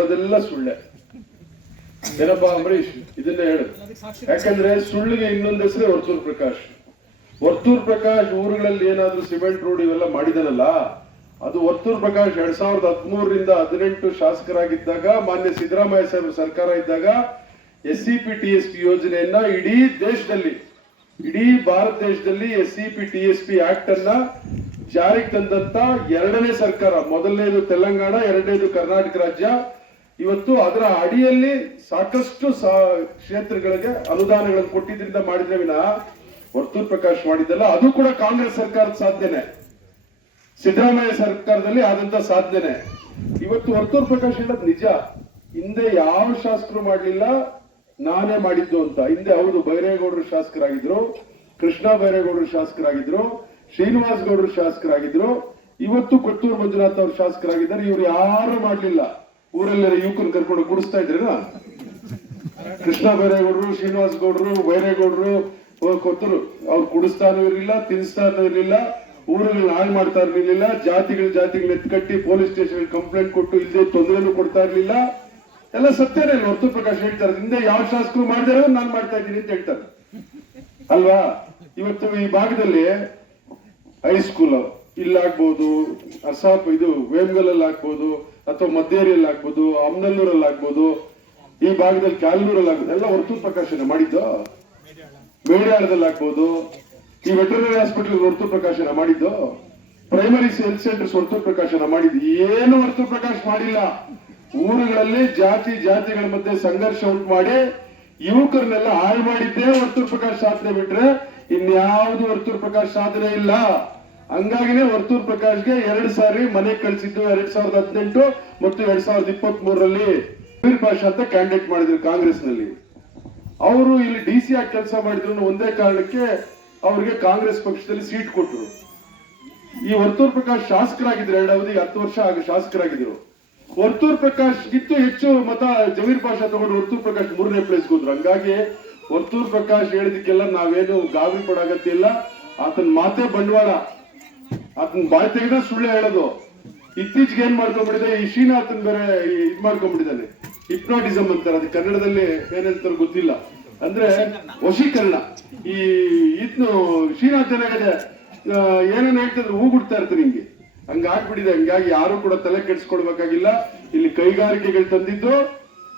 ಅದೆಲ್ಲ ಸುಳ್ಳೆ. ಏನಪ್ಪಾ ಅಂಬರೀಶ್ ಇದನ್ನೇ ಹೇಳು. ಯಾಕಂದ್ರೆ ಸುಳ್ಳಿಗೆ ಇನ್ನೊಂದು ಹೆಸರೇ ವರ್ತೂರ್ ಪ್ರಕಾಶ್. ವರ್ತೂರ್ ಪ್ರಕಾಶ್ ಊರುಗಳಲ್ಲಿ ಏನಾದ್ರೂ ಸಿಮೆಂಟ್ ರೋಡ್ ಇವೆಲ್ಲ ಮಾಡಿದನಲ್ಲ, ಅದು ವರ್ತೂರ್ ಪ್ರಕಾಶ್ 2013ರಿಂದ 18 ಶಾಸಕರಾಗಿದ್ದಾಗ, ಮಾನ್ಯ ಸಿದ್ದರಾಮಯ್ಯ ಸಾಹೇಬ್ ಸರ್ಕಾರ ಇದ್ದಾಗ SCP-TSP ಯೋಜನೆಯನ್ನ ಇಡೀ ದೇಶದಲ್ಲಿ, ಇಡೀ ಭಾರತ ದೇಶದಲ್ಲಿ SCP-TSP ಆಕ್ಟ್ ಅನ್ನ ಜಾರಿಗೆ ತಂದಂತ ಎರಡನೇ ಸರ್ಕಾರ. ಮೊದಲನೇದು ತೆಲಂಗಾಣ, ಎರಡನೇದು ಕರ್ನಾಟಕ ರಾಜ್ಯ. ಇವತ್ತು ಅದರ ಅಡಿಯಲ್ಲಿ ಸಾಕಷ್ಟು ಕ್ಷೇತ್ರಗಳಿಗೆ ಅನುದಾನಗಳನ್ನು ಕೊಟ್ಟಿದ್ರಿಂದ ಮಾಡಿದ್ರೆ ವಿನ ವರ್ತೂರ್ ಪ್ರಕಾಶ್ ಮಾಡಿದ್ದಲ್ಲ. ಅದು ಕೂಡ ಕಾಂಗ್ರೆಸ್ ಸರ್ಕಾರದ ಸಾಧನೆ, ಸಿದ್ದರಾಮಯ್ಯ ಸರ್ಕಾರದಲ್ಲಿ ಆದಂತ ಸಾಧನೆ. ಇವತ್ತು ವರ್ತೂರ್ ಪ್ರಕಾಶ್ ಹೇಳೋದು ನಿಜ. ಹಿಂದೆ ಯಾವ ಶಾಸಕರು ಮಾಡಲಿಲ್ಲ, ನಾನೇ ಮಾಡಿದ್ದು ಅಂತ. ಹಿಂದೆ ಹೌದು, ಬೈರೇಗೌಡರು ಶಾಸಕರಾಗಿದ್ರು, ಕೃಷ್ಣ ಬೈರೇಗೌಡರು ಶಾಸಕರಾಗಿದ್ರು, ಶ್ರೀನಿವಾಸ್ ಗೌಡರು ಶಾಸಕರಾಗಿದ್ರು, ಇವತ್ತು ಕೊಟ್ಟೂರು ಮಂಜುನಾಥ್ ಅವರು ಶಾಸಕರಾಗಿದ್ದಾರೆ. ಇವ್ರು ಯಾರು ಮಾಡ್ಲಿಲ್ಲ. ಊರಲ್ಲೆಲ್ಲ ಯುವಕರು ಕರ್ಕೊಂಡು ಕುಡಿಸ್ತಾ ಇದ್ರೇನ? ಕೃಷ್ಣ ಬೈರೇಗೌಡರು, ಶ್ರೀನಿವಾಸ್ ಗೌಡರು, ಬೈರೇಗೌಡರು, ಕೊಟ್ಟರು. ಅವ್ರು ಕುಡಿಸ್ತಾನೂ ಇರ್ಲಿಲ್ಲ, ತಿನ್ನಿಸ್ತಾನೂ ಇರ್ಲಿಲ್ಲ, ಊರಲ್ಲಿ ಹಾಳು ಮಾಡ್ತಾ ಇರ್ಲಿಲ್ಲ. ಜಾತಿಗಳು ಎತ್ಕಟ್ಟಿ ಪೊಲೀಸ್ ಸ್ಟೇಷನ್ ಕಂಪ್ಲೇಂಟ್ ಕೊಟ್ಟು ಇಲ್ಲದೆ ತೊಂದರೆನೂ ಕೊಡ್ತಾ ಇರ್ಲಿಲ್ಲ. ಎಲ್ಲ ಸತ್ಯನೇ ಇಲ್ಲ. ವರ್ತೂರ್ ಪ್ರಕಾಶ್ ಹೇಳ್ತಾರೆ, ಹಿಂದೆ ಯಾವ ಶಾಸಕರು ಮಾಡಿದಾರೆ ನಾನ್ ಮಾಡ್ತಾ ಇದ್ದೀನಿ ಅಂತ ಹೇಳ್ತಾರೆ ಅಲ್ವಾ. ಇವತ್ತು ಈ ಭಾಗದಲ್ಲಿ ಹೈಸ್ಕೂಲ್ ಇಲ್ಲಾಗ್ಬೋದು, ಇದು ವೇಮ್ಗಲಲ್ಲಿ ಆಗ್ಬೋದು, ಅಥವಾ ಮದ್ದೇರಿಯಲ್ಲಿ ಆಗ್ಬೋದು, ಅಮ್ನಲ್ಲೂರಲ್ಲಿ ಆಗ್ಬೋದು, ಈ ಭಾಗದಲ್ಲಿ ಕ್ಯಾಲ್ನೂರಲ್ಲಿ ಆಗ್ಬೋದು, ಎಲ್ಲ ವರ್ತೂರ್ ಪ್ರಕಾಶನ ಮಾಡಿದ್ದು. ಮೇಡ್ಯಾಳದಲ್ಲಿ ಆಗ್ಬೋದು, ಈ ವೆಟರ್ನರಿ ಹಾಸ್ಪಿಟಲ್ ವರ್ತೂರ್ ಪ್ರಕಾಶನ ಮಾಡಿದ್ದು. ಪ್ರೈಮರಿ ಹೆಲ್ತ್ ಸೆಂಟರ್ಸ್ ವರ್ತೂರ್ ಪ್ರಕಾಶನ ಮಾಡಿದ್ದು. ಏನು ವರ್ತೂರ್ ಪ್ರಕಾಶ್ ಮಾಡಿಲ್ಲ. ಊರುಗಳಲ್ಲಿ ಜಾತಿಗಳ ಮಧ್ಯೆ ಸಂಘರ್ಷ ಉಂಟು ಮಾಡಿ ಯುವಕರನ್ನೆಲ್ಲ ಹಾಳು ಮಾಡಿದ್ದೇ ವರ್ತೂರ್ ಪ್ರಕಾಶ್ ಸಾಧನೆ ಬಿಟ್ರೆ ಇನ್ಯಾವುದು ವರ್ತೂರ್ ಪ್ರಕಾಶ್ ಸಾಧನೆ ಇಲ್ಲ. ಹಂಗಾಗಿನೇ ವರ್ತೂರ್ ಪ್ರಕಾಶ್ಗೆ 2 ಸಾರಿ ಮನೆ ಕಳಿಸಿದ್ದು. 2018 ಮತ್ತು 2023ರಲ್ಲಿ ಜಮೀರ್ ಪಾಷಾ ಅಂತ ಕ್ಯಾಂಡಿಡೇಟ್ ಮಾಡಿದ್ರು ಕಾಂಗ್ರೆಸ್ ನಲ್ಲಿ. ಅವರು ಇಲ್ಲಿ DC ಆಗಿ ಕೆಲಸ ಮಾಡಿದ್ರು. ಒಂದೇ ಕಾರಣಕ್ಕೆ ಅವರಿಗೆ ಕಾಂಗ್ರೆಸ್ ಪಕ್ಷದಲ್ಲಿ ಸೀಟ್ ಕೊಟ್ಟರು. ಈ ವರ್ತೂರ್ ಪ್ರಕಾಶ್ ಶಾಸಕರಾಗಿದ್ರು, 2 ಅವಧಿಗೆ 10 ವರ್ಷ ಆಗ ಶಾಸಕರಾಗಿದ್ರು. ವರ್ತೂರ್ ಪ್ರಕಾಶ್ ಗಿತ್ತು ಹೆಚ್ಚು ಮತ ಜಮೀರ್ ಪಾಷಾ ತಗೊಂಡು ವರ್ತೂರ್ ಪ್ರಕಾಶ್ 3ನೇ ಪ್ಲೇಸ್ ಹೋದ್ರು. ಹಂಗಾಗಿ ವರ್ತೂರ್ ಪ್ರಕಾಶ್ ಹೇಳಿದಕ್ಕೆಲ್ಲ ನಾವೇನು ಗಾಬರಿ ಪಡಾಗತ್ತೆ ಇಲ್ಲ. ಆತನ ಮಾತೇ ಬಂಡವಾಳ. ಆತನ ಬಾಯಿ ತೆಗೆದ ಸುಳ್ಳು ಹೇಳೋದು. ಇತ್ತೀಚೆಗೆ ಏನ್ ಮಾಡ್ಕೊಂಡ್ಬಿಟ್ಟಿದೆ, ಈ ಶ್ರೀನಾಥನ್ ಬೇರೆ ಇದ್ ಮಾಡ್ಕೊಂಡ್ಬಿಟ್ಟಿದ್ದಾನೆ. ಹಿಪ್ನಾಟಿಸಮ್ ಅಂತಾರೆ, ಅದು ಕನ್ನಡದಲ್ಲಿ ಏನ್ ಹೇಳ್ತಾರೆ ಗೊತ್ತಿಲ್ಲ. ಅಂದ್ರೆ ವಶೀಕರಣ. ಈ ಇದ್ನು ಶ್ರೀನಾಥ್ ಏನಾಗಿದೆ, ಏನೇನ್ ಹೇಳ್ತಿದ್ರೆ ಹೂಗುಡ್ತಾ ಇರ್ತಾರೆ ಹಿಂಗೆ, ಹಂಗಾಗ್ಬಿಟ್ಟಿದೆ. ಹಂಗಾಗಿ ಯಾರು ಕೂಡ ತಲೆ ಕೆಡಿಸ್ಕೊಳ್ಬೇಕಾಗಿಲ್ಲ. ಇಲ್ಲಿ ಕೈಗಾರಿಕೆಗಳು ತಂದಿದ್ದು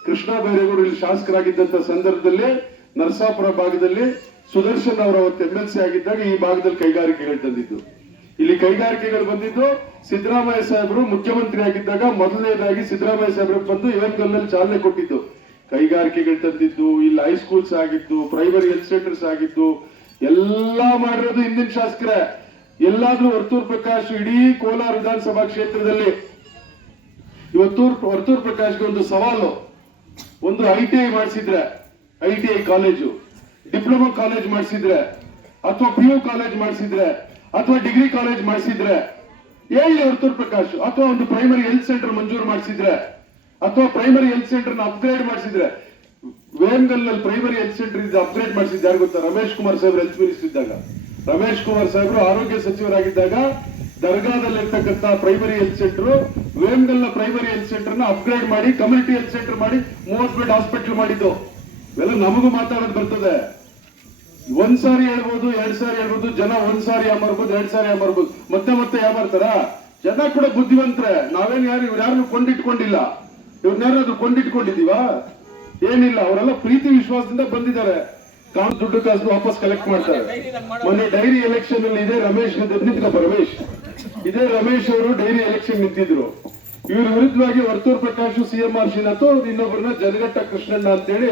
ಕೃಷ್ಣ ಬೈರೇಗೌಡರು ಇಲ್ಲಿ ಶಾಸಕರಾಗಿದ್ದಂತ ಸಂದರ್ಭದಲ್ಲಿ ನರಸಾಪುರ ಭಾಗದಲ್ಲಿ ಸುದರ್ಶನ್ ಅವರ ಅವತ್ತು MLC ಆಗಿದ್ದಾಗ ಈ ಭಾಗದಲ್ಲಿ ಕೈಗಾರಿಕೆಗಳು ತಂದಿದ್ದು. ಇಲ್ಲಿ ಕೈಗಾರಿಕೆಗಳು ಬಂದಿದ್ದು ಸಿದ್ದರಾಮಯ್ಯ ಸಾಹೇಬರು ಮುಖ್ಯಮಂತ್ರಿ ಆಗಿದ್ದಾಗ ಮೊದಲನೇದಾಗಿ ಸಿದ್ದರಾಮಯ್ಯ ಸಾಹೇಬರು ಬಂದು ಏನ್ಗಲ್ನಲ್ಲಿ ಚಾಲನೆ ಕೊಟ್ಟಿದ್ದು. ಕೈಗಾರಿಕೆಗಳು ತಂದಿದ್ದು, ಇಲ್ಲಿ ಹೈಸ್ಕೂಲ್ಸ್ ಆಗಿದ್ದು, ಪ್ರೈಮರಿ ಹೆಲ್ತ್ ಸೆಂಟರ್ಸ್ ಆಗಿದ್ದು, ಎಲ್ಲಾ ಮಾಡಿರೋದು ಹಿಂದಿನ ಶಾಸಕರೇ. ಎಲ್ಲಾದ್ರೂ ವರ್ತೂರ್ ಪ್ರಕಾಶ್ ಇಡೀ ಕೋಲಾರ ವಿಧಾನಸಭಾ ಕ್ಷೇತ್ರದಲ್ಲಿ ಇವತ್ತು ವರ್ತೂರ್ ಪ್ರಕಾಶ್ಗೆ ಒಂದು ಸವಾಲು. ಒಂದು ITI ಮಾಡಿಸಿದ್ರೆ, ITI ಕಾಲೇಜು, ಡಿಪ್ಲೊಮಾ ಕಾಲೇಜ್ ಮಾಡಿಸಿದ್ರೆ, ಅಥವಾ PU ಕಾಲೇಜ್ ಮಾಡಿಸಿದ್ರೆ, ಅಥವಾ ಡಿಗ್ರಿ ಕಾಲೇಜ್ ಮಾಡಿಸಿದ್ರೆ ಹೇಳಿ ವರ್ತೂರ್ ಪ್ರಕಾಶ್. ಅಥವಾ ಒಂದು ಪ್ರೈಮರಿ ಹೆಲ್ತ್ ಸೆಂಟರ್ ಮಂಜೂರು ಮಾಡಿಸಿದ್ರೆ, ಅಥವಾ ಪ್ರೈಮರಿ ಹೆಲ್ತ್ ಸೆಂಟರ್ ನ ಅಪ್ಗ್ರೇಡ್ ಮಾಡಿಸಿದ್ರೆ. ವೇಮ್ಗಲ್ನಲ್ಲಿ ಪ್ರೈಮರಿ ಹೆಲ್ತ್ ಸೆಂಟರ್ ಇದ್ದ ಅಪ್ಗ್ರೇಡ್ ಮಾಡಿಸಿದ್ದು ಯಾರು ಗೊತ್ತಾ? ರಮೇಶ್ ಕುಮಾರ್ ಸಾಹೇಬ್ರು ಹೆಲ್ತ್ ಮಿನಿಸ್ಟರ್ ಇದ್ದಾಗ. ರಮೇಶ್ ಕುಮಾರ್ ಸಾಹೇಬ್ರು ಆರೋಗ್ಯ ಸಚಿವರಾಗಿದ್ದಾಗ ದರ್ಗಾದಲ್ಲಿರ್ತಕ್ಕಂಥ ಪ್ರೈಮರಿ ಹೆಲ್ತ್ ಸೆಂಟರ್, ವೇಮ್ಗಲ್ ನ ಪ್ರೈಮರಿ ಹೆಲ್ತ್ ಸೆಂಟರ್ ನ ಅಪ್ಗ್ರೇಡ್ ಮಾಡಿ ಕಮ್ಯುನಿಟಿ ಹೆಲ್ತ್ ಸೆಂಟರ್ ಮಾಡಿ 30 ಬೆಡ್ ಹಾಸ್ಪಿಟಲ್ ಮಾಡಿದ್ದು. ಇವೆಲ್ಲ ನಮಗೂ ಮಾತಾಡೋದು ಬರ್ತದೆ. 1 ಸಾರಿ ಹೇಳ್ಬೋದು, 2 ಸಾರಿ ಹೇಳ್ಬೋದು. ಜನ 1 ಸಾರಿ ಯಾಮಾರ್ಬೋದು, 2 ಸಾರಿ ಯಾಮಾರ್ಬೋದು, ಮತ್ತೆ ಯಾಮಾರ್ತಾರ. ಜನ ಕೂಡ ಬುದ್ಧಿವಂತರೆ. ನಾವೇನು ಯಾರನ್ನು ಕೊಂಡಿಟ್ಕೊಂಡಿಲ್ಲ. ಇವ್ರನ್ಯಾರಾದ್ರೂ ಕೊಂಡಿಟ್ಕೊಂಡಿದೀವಾ? ಏನಿಲ್ಲ. ಅವರೆಲ್ಲ ಪ್ರೀತಿ ವಿಶ್ವಾಸದಿಂದ ಬಂದಿದ್ದಾರೆ. ದುಡ್ಡು ಕಾಸು ವಾಪಸ್ ಕಲೆಕ್ಟ್ ಮಾಡ್ತಾರೆ. ಮೊನ್ನೆ ಡೈರಿ ಎಲೆಕ್ಷನ್ ಅಲ್ಲಿ ಇದೇ ರಮೇಶ್ ಇದೇ ರಮೇಶ್ ಅವರು ಡೈರಿ ಎಲೆಕ್ಷನ್ ನಿಂತಿದ್ರು. ಇವ್ರ ವಿರುದ್ಧವಾಗಿ ವರ್ತೂರ್ ಪ್ರಕಾಶ್, CMR ಶ್ರೀನಾಥ್, ಇನ್ನೊಬ್ಬರನ್ನ ಜನಗಟ್ಟ ಕೃಷ್ಣಣ್ಣ ಅಂತೇಳಿ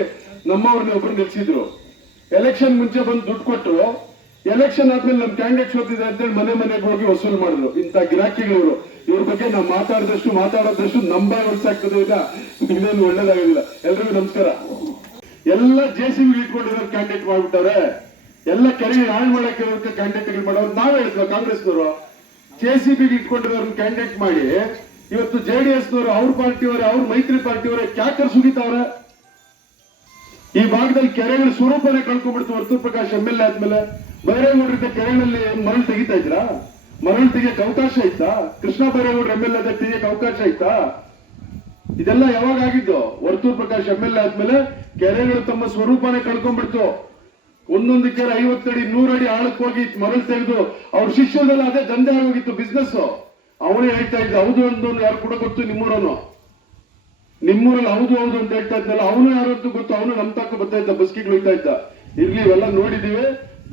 ನಮ್ಮವ್ರನ್ನ ಒಬ್ರು ನಿಲ್ಸಿದ್ರು. ಎಲೆಕ್ಷನ್ ಮುಂಚೆ ಬಂದು ದುಡ್ಡು ಕೊಟ್ಟರು. ಎಲೆಕ್ಷನ್ ಆದ್ಮೇಲೆ ನಮ್ ಕ್ಯಾಂಡಿಡೇಟ್ ಸೋತಿದೆ ಅಂತೇಳಿ ಮನೆಗೆ ಹೋಗಿ ವಸೂಲ್ ಮಾಡಿದ್ರು. ಇಂಥ ಗಿರಾಕಿಗಳು ಇವ್ರ ಬಗ್ಗೆ ನಾವು ಮಾತಾಡೋದಷ್ಟು ನಂಬಾಯಿ ಹೊಡ್ಸಾಗ್ತದೆ. ಇದೇನು ಒಳ್ಳೇದಾಗೋದಿಲ್ಲ. ಎಲ್ರಿಗೂ ನಮಸ್ಕಾರ. ಎಲ್ಲ JCB ಇಟ್ಕೊಂಡಿರೋ ಕ್ಯಾಂಡಿಡೇಟ್ ಮಾಡ್ಬಿಟ್ಟವ್ರೆ. ಎಲ್ಲ ಕೆರೆಗೆ ಹಾಳು ಮಾಡಕ್ಕೆ ಕ್ಯಾಂಡಿಡೇಟ್ ಮಾಡೋರು. ನಾವೇ ಹೇಳಿದ್ವ ಕಾಂಗ್ರೆಸ್ನವರು JCB ಇಟ್ಕೊಂಡಿರೋರ್ನ ಕ್ಯಾಂಡಿಡೇಟ್ ಮಾಡಿ ಇವತ್ತು JDSನವರು, ಅವ್ರ ಪಾರ್ಟಿಯವರೇ, ಅವ್ರ ಮೈತ್ರಿ ಪಾರ್ಟಿಯವರೇ ಕ್ಯಾಕರ್ ಸುಗಿತಾವ್ರೆ. ಈ ಭಾಗದಲ್ಲಿ ಕೆರೆಗಳ ಸ್ವರೂಪನೇ ಕಳ್ಕೊಂಡ್ಬಿಡ್ತು. ವರ್ತೂರ್ ಪ್ರಕಾಶ್ MLA ಆದ್ಮೇಲೆ ಬೈರೇಗೌಡರಿಂದ ಕೆರೆಗಳಲ್ಲಿ ಮರಳು ತೆಗಿತಾ ಇದ್ರಾ? ಮರಳು ತೆಗಿಯಕ್ಕೆ ಅವಕಾಶ ಇತ್ತಾ? ಕೃಷ್ಣ ಬೈರೇಗೌಡರು MLA ತೆಗಿಯಕ್ಕೆ ಅವಕಾಶ ಇತ್ತಾ? ಇದೆಲ್ಲ ಯಾವಾಗ ಆಗಿದ್ದು? ವರ್ತೂರ್ ಪ್ರಕಾಶ್ MLA ಆದ್ಮೇಲೆ ಕೆರೆಗಳು ತಮ್ಮ ಸ್ವರೂಪನೇ ಕಳ್ಕೊಂಡ್ಬಿಡ್ತು. ಒಂದೊಂದು ಕೆರೆ 50 ಅಡಿ 100 ಅಡಿ ಆಳಕ್ಕೆ ಹೋಗಿ ಮರಳು ತೆಗೆದು ಅವ್ರ ಶಿಷ್ಯರೆಲ್ಲ ಅದೇ ದಂಧೆ ಆಗೋಗಿತ್ತು ಬಿಸ್ನೆಸ್. ಅವನೇ ಹೇಳ್ತಾ ಇದ್ದ, ಹೌದು ಒಂದು ಯಾರು ಕೂಡ ಗೊತ್ತು ನಿಮ್ಮೂರವನು, ನಿಮ್ಮೂರಲ್ಲಿ ಹೌದು ಹೌದು ಅಂತ ಹೇಳ್ತಾ ಇದ್ದಲ್ಲ, ಅವನು ಯಾರತ್ತು ಗೊತ್ತು, ಅವನು ನಮ್ ತಕ್ಕ ಬರ್ತಾ ಇದ್ದ, ಬಸ್ಕಿಗಳು ಹೋಗ್ತಾ ಇದ್ದ. ಇರ್ಲಿ, ಇವೆಲ್ಲ ನೋಡಿದೀವಿ.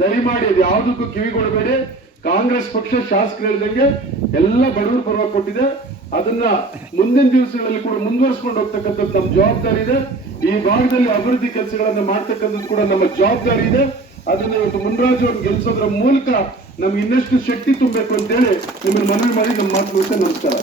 ದಯಮಾಡಿ ಅದು ಯಾವುದಕ್ಕೂ ಕಿವಿಗೊಡಬೇಡಿ. ಕಾಂಗ್ರೆಸ್ ಪಕ್ಷ ಶಾಸಕರು ಹೇಳ್ದಂಗೆ ಎಲ್ಲ ಬಡವರ ಪರವಾಗಿ ಕೊಟ್ಟಿದೆ. ಅದನ್ನ ಮುಂದಿನ ದಿವಸಗಳಲ್ಲಿ ಕೂಡ ಮುಂದುವರಿಸಿಕೊಂಡು ಹೋಗ್ತಕ್ಕಂಥದ್ದು ನಮ್ಮ ಜವಾಬ್ದಾರಿ ಇದೆ. ಈ ಭಾಗದಲ್ಲಿ ಅಭಿವೃದ್ಧಿ ಕೆಲಸಗಳನ್ನ ಮಾಡ್ತಕ್ಕಂಥದ್ದು ಕೂಡ ನಮ್ಮ ಜವಾಬ್ದಾರಿ ಇದೆ. ಅದನ್ನ ಇವತ್ತು ಮುನ್ರಾಜು ಅವ್ರು ಗೆಲ್ಸೋದ್ರ ಮೂಲಕ ನಮ್ಗೆ ಇನ್ನಷ್ಟು ಶಕ್ತಿ ತುಂಬಬೇಕು ಅಂತೇಳಿ ನಿಮ್ಮನ್ನು ಮನವಿ ಮಾಡಿ ನಮ್ಮ ಮಾತು ಮುಗಿಸ್ತೇನೆ. ನಮಸ್ಕಾರ.